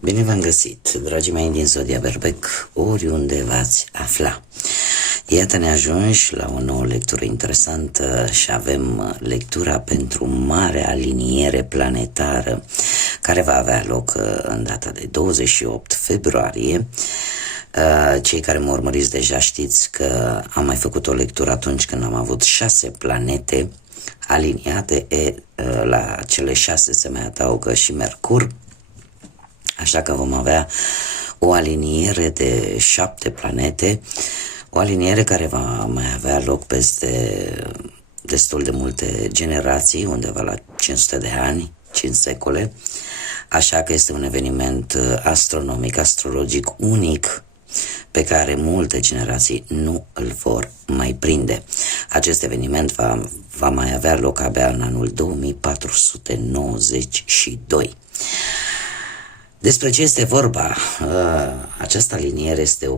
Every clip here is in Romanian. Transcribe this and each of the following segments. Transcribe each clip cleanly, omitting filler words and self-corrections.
Bine v-am găsit, dragii mei din Zodia Berbec, oriunde v-ați afla. Iată-ne ajungi la o nouă lectură interesantă și avem lectura pentru marea aliniere planetară care va avea loc în data de 28 februarie. Cei care mă urmăriți deja știți că am mai făcut o lectură atunci când am avut 6 planete aliniate, la cele 6 se mai adaugă și Mercur. Așa că vom avea o aliniere de 7 planete, o aliniere care va mai avea loc peste destul de multe generații, undeva la 500 de ani, 5 secole, așa că este un eveniment astronomic, astrologic unic, pe care multe generații nu îl vor mai prinde. Acest eveniment va mai avea loc abia în anul 2492. Despre ce este vorba? Această aliniere este o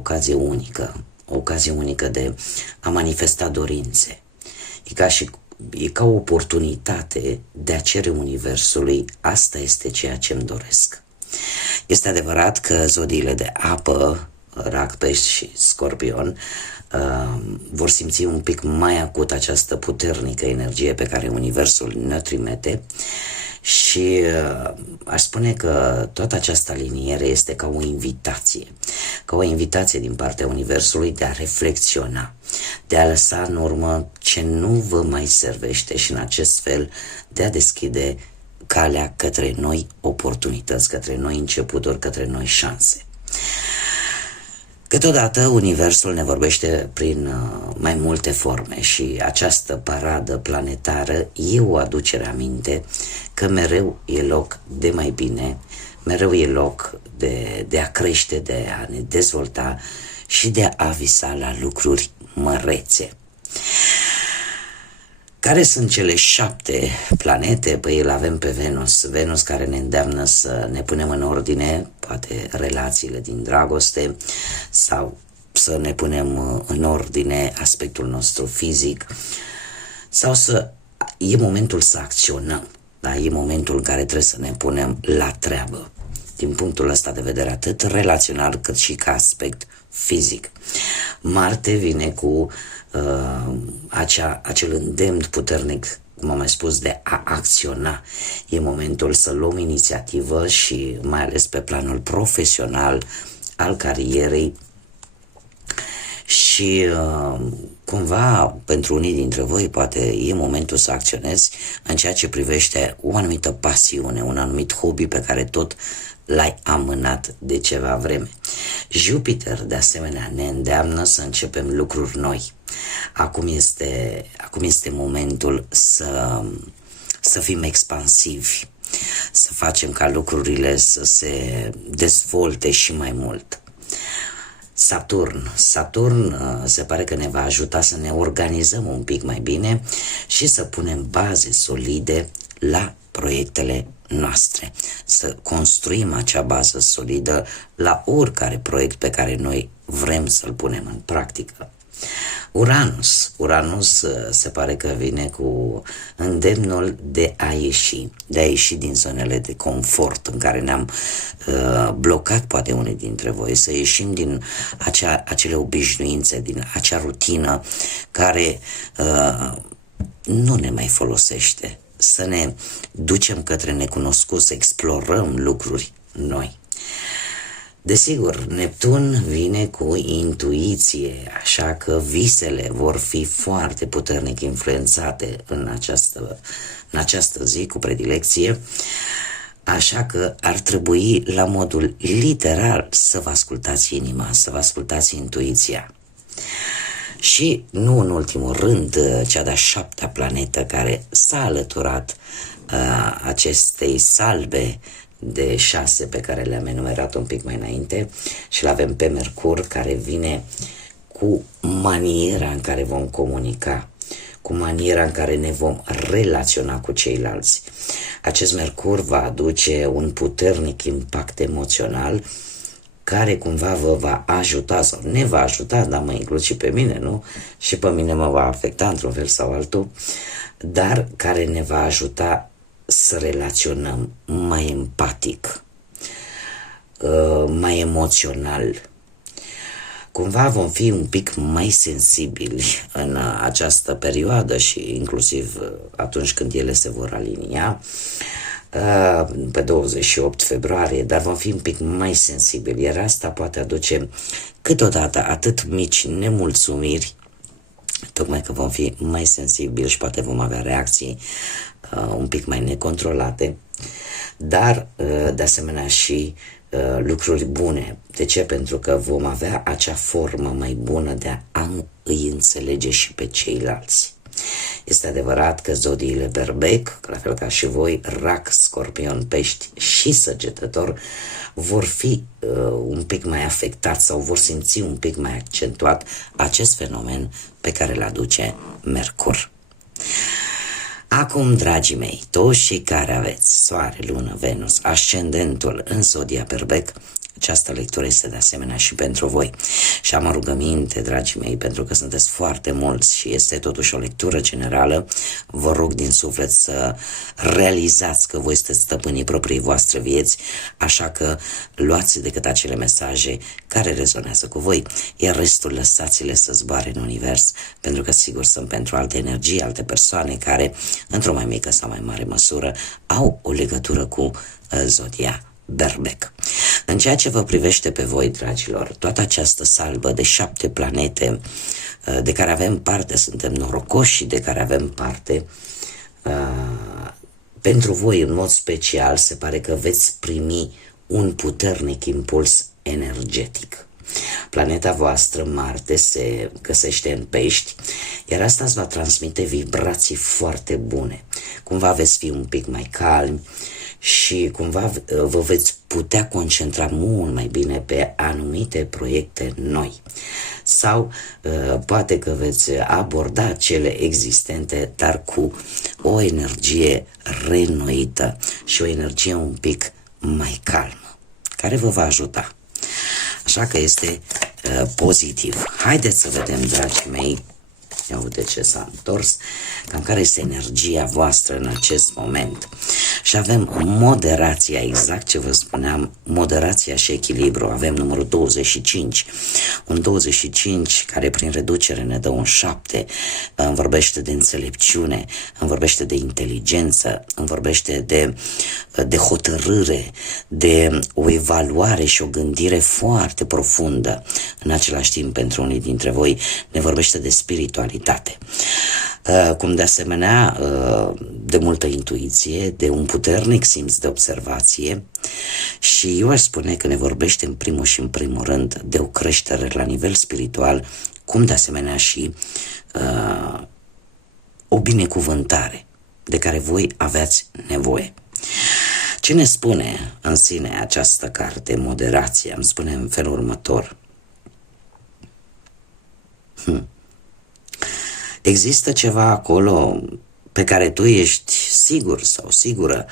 ocazie unică de a manifesta dorințe. E ca o oportunitate de a cere Universului: asta este ceea ce îmi doresc. Este adevărat că zodiile de apă, Rac, Pești și Scorpion, vor simți un pic mai acut această puternică energie pe care Universul ne trimite. Și aș spune că toată această aliniere este ca o invitație din partea Universului de a reflexiona, de a lăsa în urmă ce nu vă mai servește și în acest fel de a deschide calea către noi oportunități, către noi începuturi, către noi șanse. Câteodată Universul ne vorbește prin mai multe forme și această paradă planetară e o aducere aminte că mereu e loc de mai bine, mereu e loc de a crește, de a ne dezvolta și de a visa la lucruri mărețe. Care sunt cele 7 planete? Păi îl avem pe Venus care ne îndeamnă să ne punem în ordine, poate relațiile din dragoste, sau să ne punem în ordine aspectul nostru fizic, sau e momentul să acționăm, da? E momentul în care trebuie să ne punem la treabă, din punctul ăsta de vedere, atât relațional cât și ca aspect fizic. Marte vine cu acel îndemn puternic, cum am mai spus, de a acționa. E momentul să luăm inițiativă și mai ales pe planul profesional al carierei și cumva pentru unii dintre voi poate e momentul să acționezi în ceea ce privește o anumită pasiune, un anumit hobby pe care tot l-ai amânat de ceva vreme. Jupiter, de asemenea, ne îndeamnă să începem lucruri noi. Acum este momentul să fim expansivi, să facem ca lucrurile să se dezvolte și mai mult. Saturn se pare că ne va ajuta să ne organizăm un pic mai bine și să punem baze solide la proiectele noastre, să construim acea bază solidă la oricare proiect pe care noi vrem să-l punem în practică. Uranus se pare că vine cu îndemnul de a ieși din zonele de confort în care ne-am blocat, poate unii dintre voi, să ieșim din acele obișnuințe, din acea rutină care nu ne mai folosește, să ne ducem către necunoscut, să explorăm lucruri noi. Desigur, Neptun vine cu intuiție, așa că visele vor fi foarte puternic influențate în această zi cu predilecție, așa că ar trebui la modul literal să vă ascultați inima, să vă ascultați intuiția. Și nu în ultimul rând, cea de-a 7-a planetă care s-a alăturat acestei salbe de 6 pe care le-am enumerat un pic mai înainte, și l-avem pe Mercur, care vine cu maniera în care vom comunica, cu maniera în care ne vom relaționa cu ceilalți. Acest Mercur va aduce un puternic impact emoțional care cumva vă va ajuta sau ne va ajuta, dar mă includ și pe mine, nu? Și pe mine mă va afecta într-un fel sau altul, dar care ne va ajuta să relaționăm mai empatic. mai emoțional. Cumva vom fi un pic mai sensibili în această perioadă și inclusiv atunci când ele se vor alinia pe 28 februarie, dar vom fi un pic mai sensibili, iar asta poate aduce câteodată atât mici nemulțumiri, tocmai că vom fi mai sensibili și poate vom avea reacții un pic mai necontrolate, dar de asemenea și lucruri bune. De ce? Pentru că vom avea acea formă mai bună de a îi înțelege și pe ceilalți. Este adevărat că zodiile berbec, la fel ca și voi, rac, scorpion, pești și săgetător, vor fi un pic mai afectați sau vor simți un pic mai accentuat acest fenomen pe care îl aduce Mercur. Acum, dragii mei, toți cei care aveți Soare, Lună, Venus, ascendentul în zodia berbec, această lectură este de asemenea și pentru voi. Și am o rugăminte, dragii mei, pentru că sunteți foarte mulți și este totuși o lectură generală, vă rog din suflet să realizați că voi sunteți stăpânii propriei voastre vieți, așa că luați decât acele mesaje care rezonează cu voi, iar restul lăsați-le să zboare în univers, pentru că sigur sunt pentru alte energii, alte persoane care, într-o mai mică sau mai mare măsură, au o legătură cu zodia berbec. În ceea ce vă privește pe voi, dragilor, toată această salbă de 7 planete de care avem parte, suntem norocoși și de care avem parte, pentru voi în mod special se pare că veți primi un puternic impuls energetic. Planeta voastră, Marte, se găsește în pești, iar asta îți va transmite vibrații foarte bune. Cumva veți fi un pic mai calmi și cumva vă veți putea concentra mult mai bine pe anumite proiecte noi. Sau poate că veți aborda cele existente, dar cu o energie reînnoită și o energie un pic mai calmă, care vă va ajuta. Așa că este pozitiv. Haideți să vedem, dragii mei, ia uite ce s-a întors, cam care este energia voastră în acest moment. Și avem moderația, exact ce vă spuneam, moderația și echilibru. Avem numărul 25, un 25 care prin reducere ne dă un 7, îmi vorbește de înțelepciune, îmi vorbește de inteligență, îmi vorbește de hotărâre, de o evaluare și o gândire foarte profundă. În același timp, pentru unii dintre voi, ne vorbește de spiritualitate. Cum de asemenea de multă intuiție, de un puternic simț de observație și eu aș spune că ne vorbește în primul și în primul rând de o creștere la nivel spiritual, cum de asemenea și o binecuvântare de care voi aveați nevoie. Ce ne spune în sine această carte, Moderația? Îmi spune în felul următor. Există ceva acolo pe care tu ești sigur sau sigură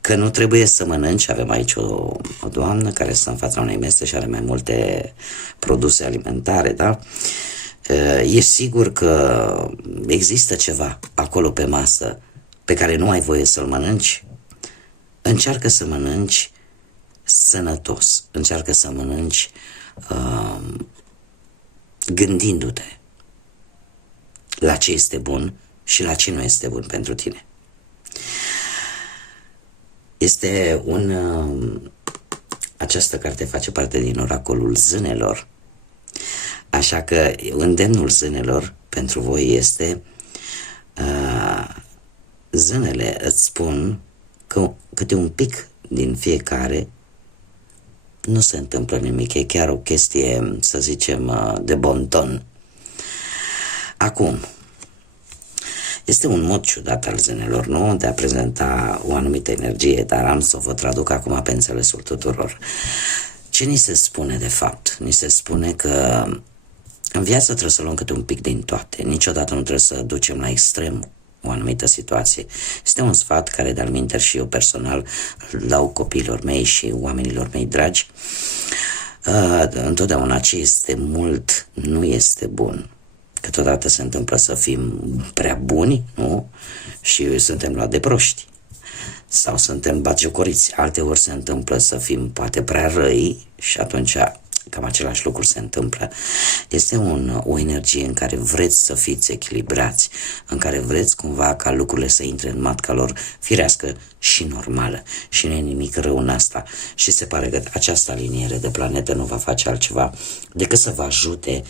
că nu trebuie să mănânci. Avem aici o doamnă care stă în fața unei mese și are mai multe produse alimentare, da? Ești sigur că există ceva acolo pe masă pe care nu ai voie să-l mănânci? Încearcă să mănânci sănătos, încearcă să mănânci gândindu-te la ce este bun și la ce nu este bun pentru tine. Această carte face parte din oracolul zânelor, așa că îndemnul zânelor pentru voi este zânele îți spun că câte un pic din fiecare nu se întâmplă nimic, e chiar o chestie, să zicem, de bon ton. Acum, este un mod ciudat al zânelor, nu? De a prezenta o anumită energie, dar am să o vă traduc acum pe înțelesul tuturor. Ce ni se spune de fapt? Ni se spune că în viață trebuie să luăm câte un pic din toate. Niciodată nu trebuie să ducem la extrem o anumită situație. Este un sfat care de-al minter și eu personal îl dau copiilor mei și oamenilor mei dragi. Întotdeauna ce este mult nu este bun. Câteodată se întâmplă să fim prea buni, nu? Și suntem luați de proști. sau suntem batjocoriți. Alteori se întâmplă să fim poate prea răi și atunci cam același lucru se întâmplă. Este o energie în care vreți să fiți echilibrați, în care vreți cumva ca lucrurile să intre în matca lor firească și normală. Și nu e nimic rău în asta. Și se pare că această aliniere de planete nu va face altceva decât să vă ajute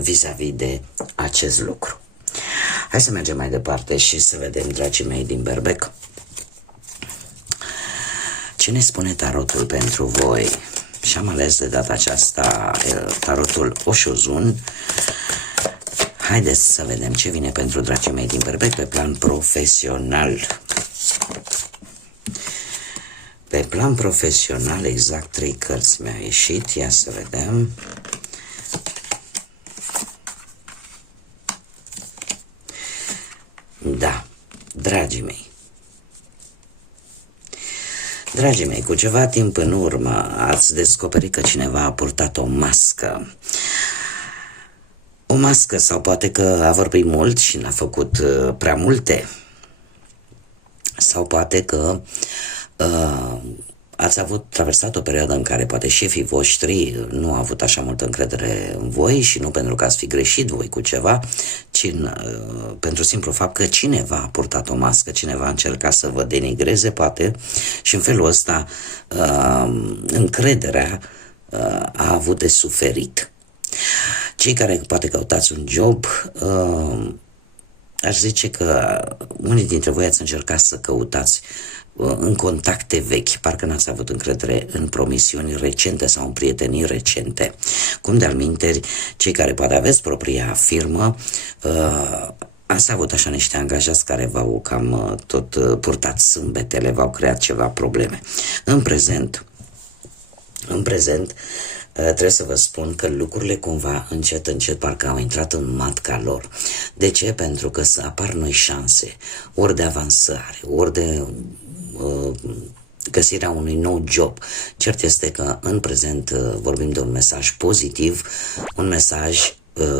vis-a-vis de acest lucru. Hai să mergem mai departe și să vedem, dragii mei din Berbec, ce ne spune tarotul pentru voi. Și am ales de data aceasta tarotul Oshozun. Haideți să vedem ce vine pentru dragii mei din Berbec pe plan profesional. Pe plan profesional, exact 3 cărți mi-au ieșit. Ia să vedem. Da, dragii mei. Dragii mei, cu ceva timp în urmă ați descoperit că cineva a purtat o mască. O mască, sau poate că a vorbit mult și n-a făcut prea multe. Sau poate că ați traversat o perioadă în care poate șefii voștri nu au avut așa multă încredere în voi și nu pentru că ați fi greșit voi cu ceva, ci pentru simplu fapt că cineva a purtat o mască, cineva a încercat să vă denigreze, poate, și în felul ăsta încrederea a avut de suferit. Cei care poate căutați un job, aș zice că unii dintre voi ați încercat să căutați în contacte vechi, parcă n-ați avut încredere în promisiuni recente sau în prietenii recente. Cum de-al minteri, cei care poate aveți propria firmă, ați avut așa niște angajați care v-au cam tot purtat sâmbetele, v-au creat ceva probleme. În prezent, trebuie să vă spun că lucrurile cumva încet parcă au intrat în matca lor. De ce? Pentru că să apar noi șanse, ori de avansare, ori de găsirea unui nou job. Cert este că în prezent vorbim de un mesaj pozitiv, un mesaj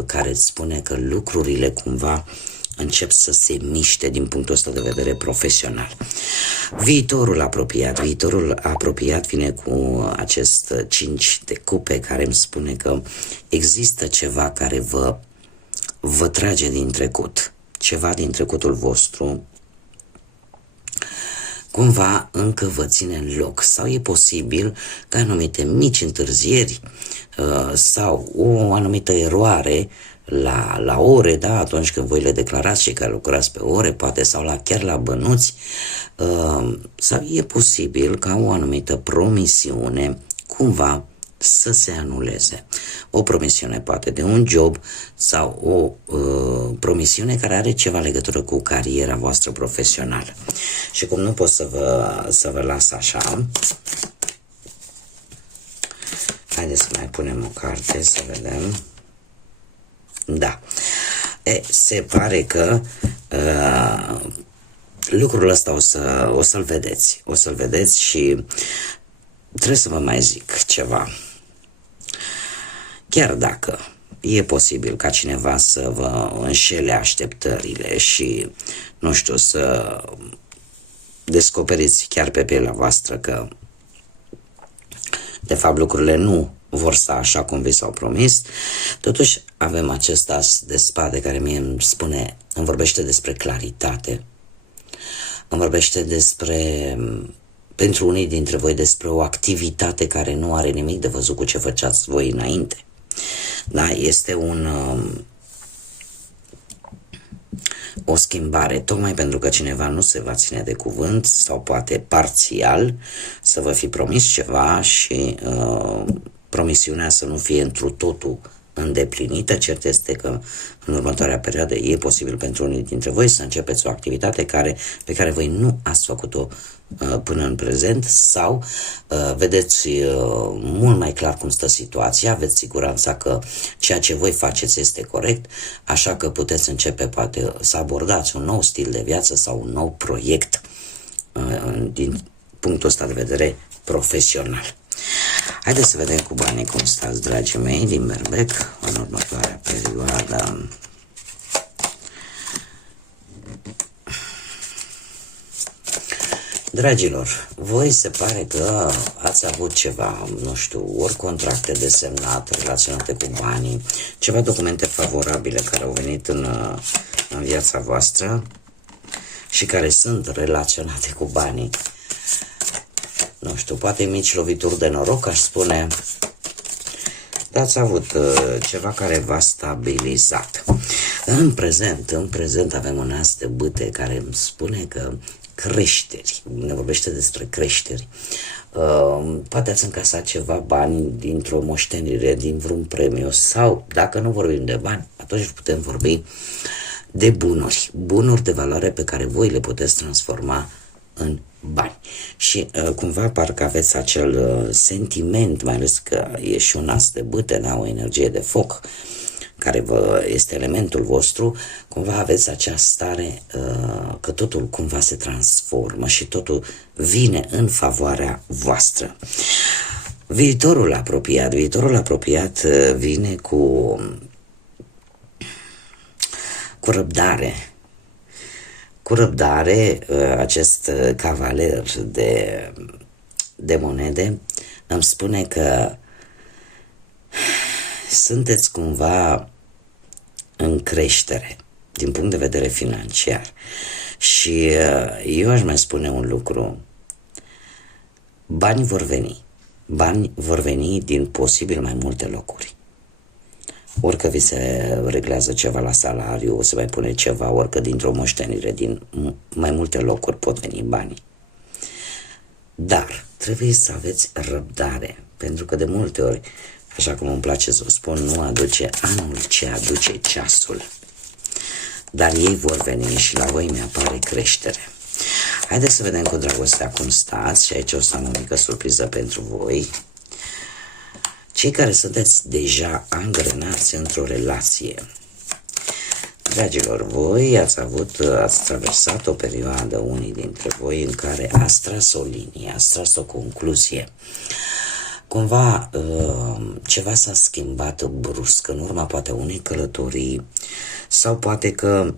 care îți spune că lucrurile cumva încep să se miște din punctul ăsta de vedere profesional. Viitorul apropiat vine cu acest 5 de cupe care îmi spune că există ceva care vă trage din trecut, ceva din trecutul vostru cumva încă vă ține în loc, sau e posibil ca anumite mici întârzieri sau o anumită eroare la ore, da, atunci când voi le declarați și care lucrați pe ore, poate, sau chiar la bănuți, sau e posibil ca o anumită promisiune cumva să se anuleze. O promisiune poate de un job sau o promisiune care are ceva legătură cu cariera voastră profesională. Și cum nu pot să vă las așa, haideți să mai punem o carte să vedem. Da. Se pare că lucrul ăsta o să-l vedeți. O să-l vedeți și trebuie să vă mai zic ceva. Chiar dacă e posibil ca cineva să vă înșele așteptările și, nu știu, să descoperiți chiar pe pielea voastră că de fapt lucrurile nu vor sta așa cum vi s-au promis, totuși avem acest as de spade care mie îmi vorbește despre claritate, îmi vorbește despre, pentru unii dintre voi, despre o activitate care nu are nimic de văzut cu ce făceați voi înainte. Da, este o schimbare, tocmai pentru că cineva nu se va ține de cuvânt sau poate parțial să vă fi promis ceva și promisiunea să nu fie întru totul îndeplinită. Cert este că în următoarea perioadă e posibil pentru unii dintre voi să începeți o activitate pe care voi nu ați făcut-o până în prezent sau vedeți mult mai clar cum stă situația, aveți siguranța că ceea ce voi faceți este corect, așa că puteți începe poate să abordați un nou stil de viață sau un nou proiect din punctul ăsta de vedere profesional. Haideți să vedem cu banii cum stați, dragii mei din Berbec, în următoarea perioadă. Dragilor, voi se pare că ați avut ceva, nu știu, ori contracte de semnat relaționate cu banii, ceva documente favorabile care au venit în viața voastră și care sunt relaționate cu banii. Nu știu, poate mici lovituri de noroc, aș spune, dar ați avut ceva care v-a stabilizat. În prezent avem un as de bâte care îmi spune că creșteri, ne vorbește despre creșteri. Poate ați încasat ceva bani dintr-o moștenire, din vreun premiu sau, dacă nu vorbim de bani, atunci putem vorbi de bunuri de valoare pe care voi le puteți transforma în bani. Și cumva parcă aveți acel sentiment, mai ales că e și un as de bâte, da? O energie de foc, care este elementul vostru, cumva aveți acea stare că totul cumva se transformă și totul vine în favoarea voastră. Viitorul apropiat vine cu răbdare. Cu răbdare, acest cavaler de monede îmi spune că sunteți cumva în creștere din punct de vedere financiar. Și eu aș mai spune un lucru. Bani vor veni din posibil mai multe locuri. Orică vi se reglează ceva la salariu, o se mai pune ceva, orică dintr-o moștenire, din mai multe locuri pot veni banii. Dar trebuie să aveți răbdare, pentru că de multe ori, așa cum îmi place să o spun, nu aduce anul, ce aduce ceasul. Dar ei vor veni și la voi mi-apare creștere. Haideți să vedem cu dragostea cum stați și aici o să am o mică surpriză pentru voi. Cei care sunteți deja angrenați într-o relație. Dragilor, voi ați traversat o perioadă, unii dintre voi, în care ați tras o linie, ați tras o concluzie. Cumva ceva s-a schimbat brusc, în urma poate unei călătorii sau poate că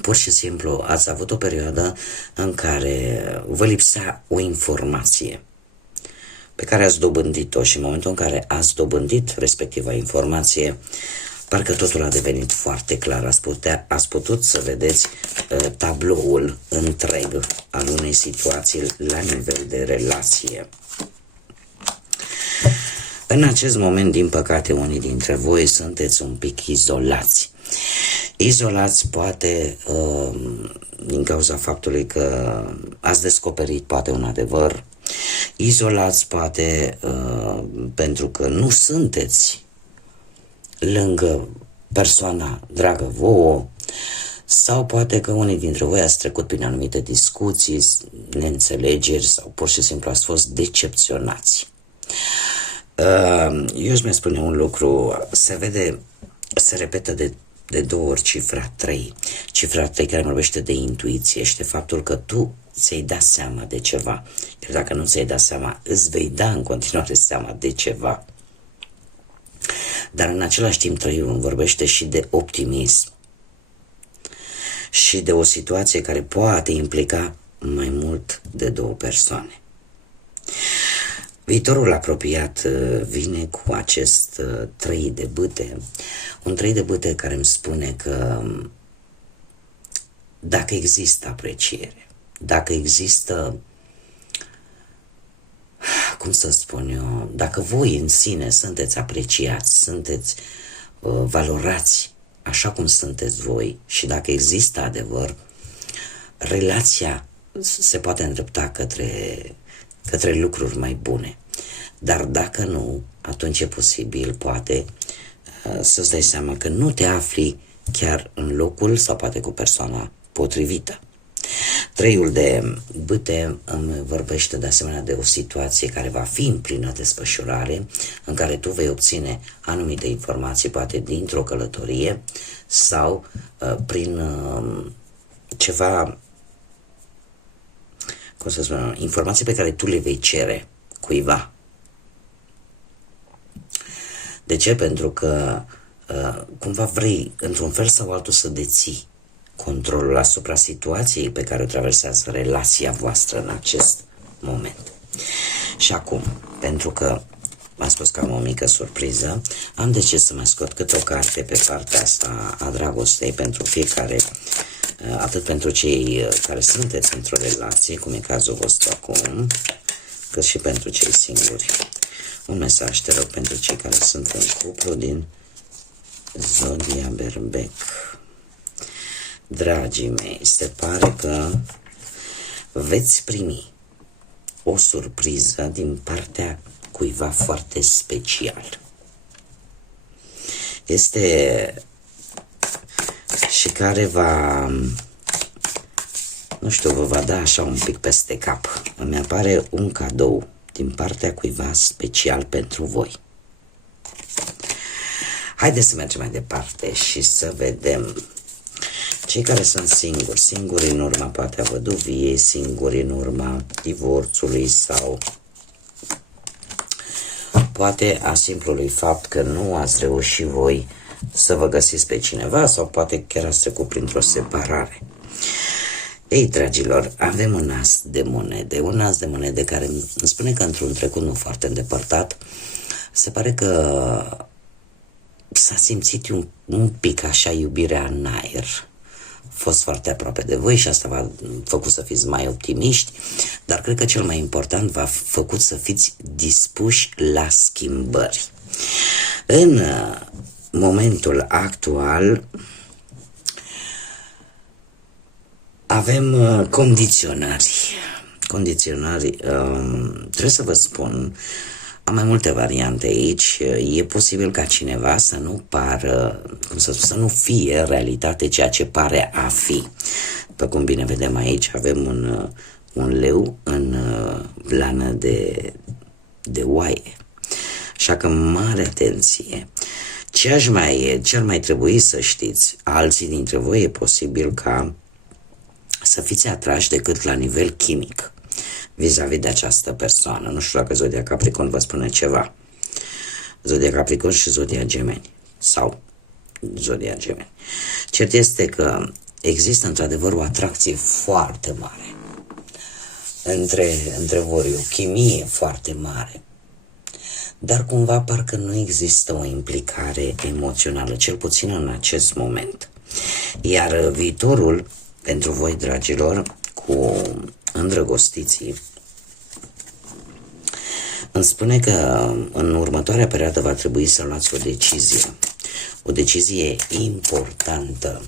pur și simplu ați avut o perioadă în care vă lipsea o informație pe care ați dobândit-o și în momentul în care ați dobândit respectiva informație, parcă totul a devenit foarte clar. Ați putut să vedeți tabloul întreg al unei situații la nivel de relație. În acest moment, din păcate, unii dintre voi sunteți un pic izolați. Izolați poate din cauza faptului că ați descoperit poate un adevăr, izolați poate pentru că nu sunteți lângă persoana dragă vouă, sau poate că unii dintre voi ați trecut prin anumite discuții, neînțelegeri sau pur și simplu ați fost decepționați. Eu își mai spune un lucru, se repetă de două ori cifra 3. Cifra 3 care vorbește de intuiție și de faptul că tu ți-ai dat seama de ceva. Iar dacă nu ți-ai dat seama, îți vei da în continuare seama de ceva. Dar în același timp 3 vorbește și de optimism și de o situație care poate implica mai mult de două persoane. Viitorul apropiat vine cu acest 3 de bâte, un 3 de bâte care îmi spune că dacă există apreciere, dacă există, cum să spun eu, dacă voi în sine sunteți apreciați, sunteți valorați așa cum sunteți voi și dacă există adevăr, relația se poate îndrepta către lucruri mai bune. Dar dacă nu, atunci e posibil, poate, să-ți dai seama că nu te afli chiar în locul sau poate cu persoana potrivită. 3 de bâte îmi vorbește de asemenea de o situație care va fi în plină desfășurare, în care tu vei obține anumite informații, poate dintr-o călătorie sau prin ceva, cum să spun, informații pe care tu le vei cere cuiva. De ce? Pentru că cumva vrei într-un fel sau altul să deții controlul asupra situației pe care o traversează relația voastră în acest moment. Și acum, pentru că v-am spus că am o mică surpriză, am decis să mai scot câte o carte pe partea asta a dragostei pentru fiecare, atât pentru cei care sunteți într-o relație, cum e cazul vostru acum, cât și pentru cei singuri. Un mesaj, te rog, pentru cei care sunt în cuplu din Zodia Berbec. Dragii mei, se pare că veți primi o surpriză din partea cuiva foarte special. Este și care va, nu știu, vă va da așa un pic peste cap. Îmi apare un cadou din partea cuiva special pentru voi. Haideți să mergem mai departe și să vedem. Cei care sunt singuri, singuri în urma poate a văduviei, singuri în urma divorțului sau poate a simplului fapt că nu ați reușit voi să vă găsiți pe cineva sau poate chiar ați trecut printr-o separare. Ei, dragilor, avem un as de monede care îmi spune că într-un trecut nu foarte îndepărtat se pare că s-a simțit un pic așa iubirea în aer. A fost foarte aproape de voi și asta v-a făcut să fiți mai optimiști, dar cred că cel mai important v-a făcut să fiți dispuși la schimbări. În momentul actual avem condiționări, trebuie să vă spun, am mai multe variante aici. E posibil ca cineva să nu pară, să nu fie realitate ceea ce pare a fi. După cum bine vedem aici, avem un leu în blană de oaie. Așa că mare atenție. Ce ar mai trebui să știți? Alții dintre voi e posibil ca să fiți atrași decât la nivel chimic vis-a-vis de această persoană. Nu știu dacă Zodia Capricorn vă spune ceva. Zodia Capricorn și Zodia Gemeni. Sau Zodia Gemeni. Cert este că există într-adevăr o atracție foarte mare între voi, o chimie foarte mare. Dar cumva parcă nu există o implicare emoțională, cel puțin în acest moment. Iar viitorul pentru voi, dragilor, cu îndrăgostiții, îmi spune că în următoarea perioadă va trebui să luați o decizie importantă.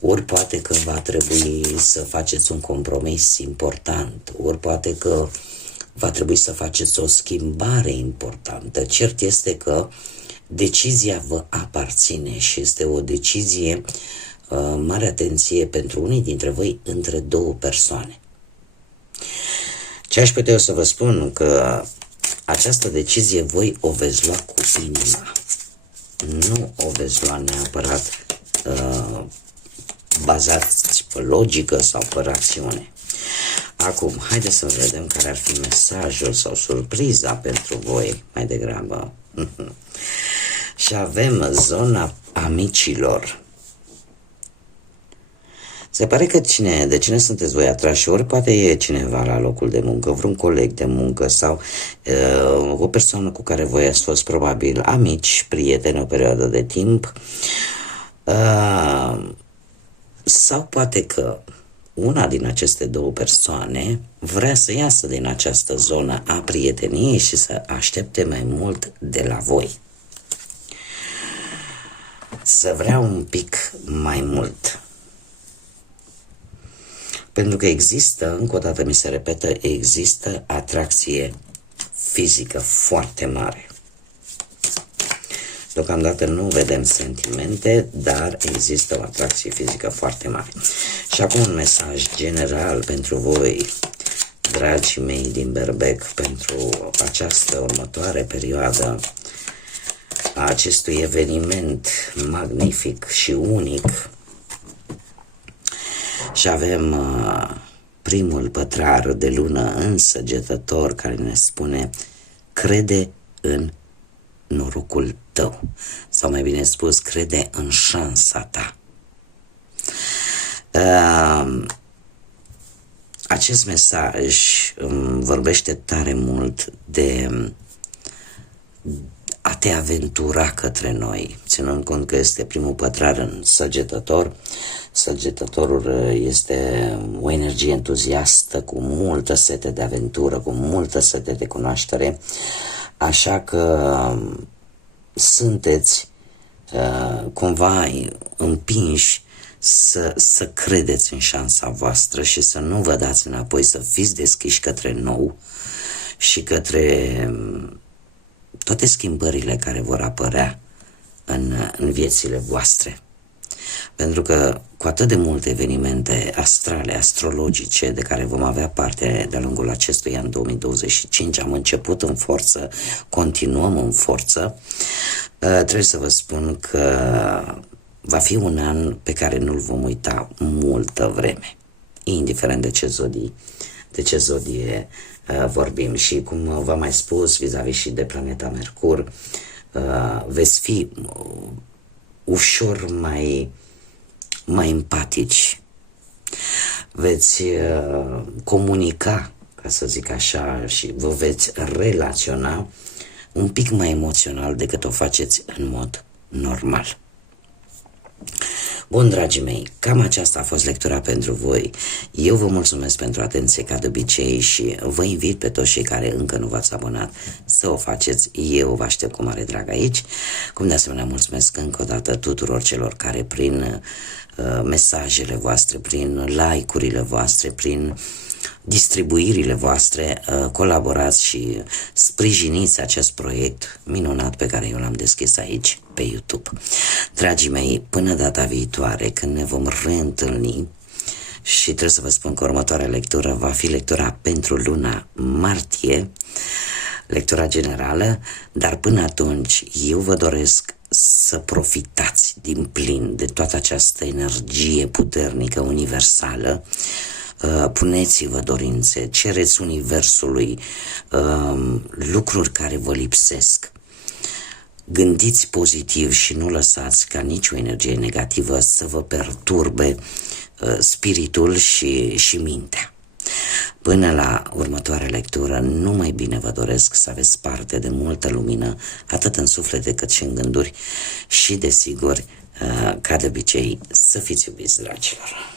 Ori poate că va trebui să faceți un compromis important, ori poate că va trebui să faceți o schimbare importantă. Cert este că decizia vă aparține și este o decizie, mare atenție pentru unii dintre voi, între două persoane. Ce aș putea eu să vă spun că această decizie voi o veți lua cu inima. Nu o veți lua neapărat bazat pe logică sau pe rațiune. Acum, haideți să vedem care ar fi mesajul sau surpriza pentru voi mai degrabă. Și avem zona amicilor. Se pare că de cine sunteți voi atrași, ori poate e cineva la locul de muncă, vreun coleg de muncă sau o persoană cu care voi ați fost probabil amici, prieteni o perioadă de timp, sau poate că una din aceste două persoane vrea să iasă din această zonă a prieteniei și să aștepte mai mult de la voi. Să vrea un pic mai mult. Pentru că există, încă o dată mi se repetă, există atracție fizică foarte mare. Deocamdată nu vedem sentimente, dar există o atracție fizică foarte mare. Și acum un mesaj general pentru voi, dragii mei din Berbec, pentru această următoare perioadă a acestui eveniment magnific și unic. Și avem primul pătrar de lună însăgetător care ne spune: crede în norocul tău, sau mai bine spus, crede în șansa ta. Acest mesaj vorbește tare mult de a te aventura către noi, ținând cont că este primul pătrar în Săgetător. Săgetătorul este o energie entuziastă, cu multă sete de aventură, cu multă sete de cunoaștere, așa că sunteți cumva împinși să credeți în șansa voastră și să nu vă dați înapoi, să fiți deschiși către nou și către toate schimbările care vor apărea în viețile voastre. Pentru că cu atât de multe evenimente astrale, astrologice, de care vom avea parte de-a lungul acestui an 2025, am început în forță, continuăm în forță, trebuie să vă spun că va fi un an pe care nu-l vom uita multă vreme, indiferent de ce zodie vorbim. Și cum v-am mai spus vis-a-vis și de planeta Mercur, veți fi ușor mai empatici, veți comunica, ca să zic așa, și vă veți relaționa un pic mai emoțional decât o faceți în mod normal. Bun, dragii mei, cam aceasta a fost lectura pentru voi. Eu vă mulțumesc pentru atenție ca de obicei și vă invit pe toți cei care încă nu v-ați abonat să o faceți. Eu vă aștept cu mare drag aici. Cum de asemenea mulțumesc încă o dată tuturor celor care prin mesajele voastre, prin like-urile voastre, prin distribuirile voastre, colaborați și sprijiniți acest proiect minunat pe care eu l-am deschis aici pe YouTube. Dragii mei, până data viitoare, când ne vom reîntâlni, și trebuie să vă spun că următoarea lectură va fi lectura pentru luna martie, lectura generală, dar până atunci eu vă doresc să profitați din plin de toată această energie puternică, universală. Puneți-vă dorințe, cereți universului lucruri care vă lipsesc. Gândiți pozitiv și nu lăsați ca nicio energie negativă să vă perturbe spiritul și mintea. Până la următoarea lectură, numai bine vă doresc să aveți parte de multă lumină, atât în suflete cât și în gânduri și, desigur, ca de obicei, să fiți iubiți, dragilor.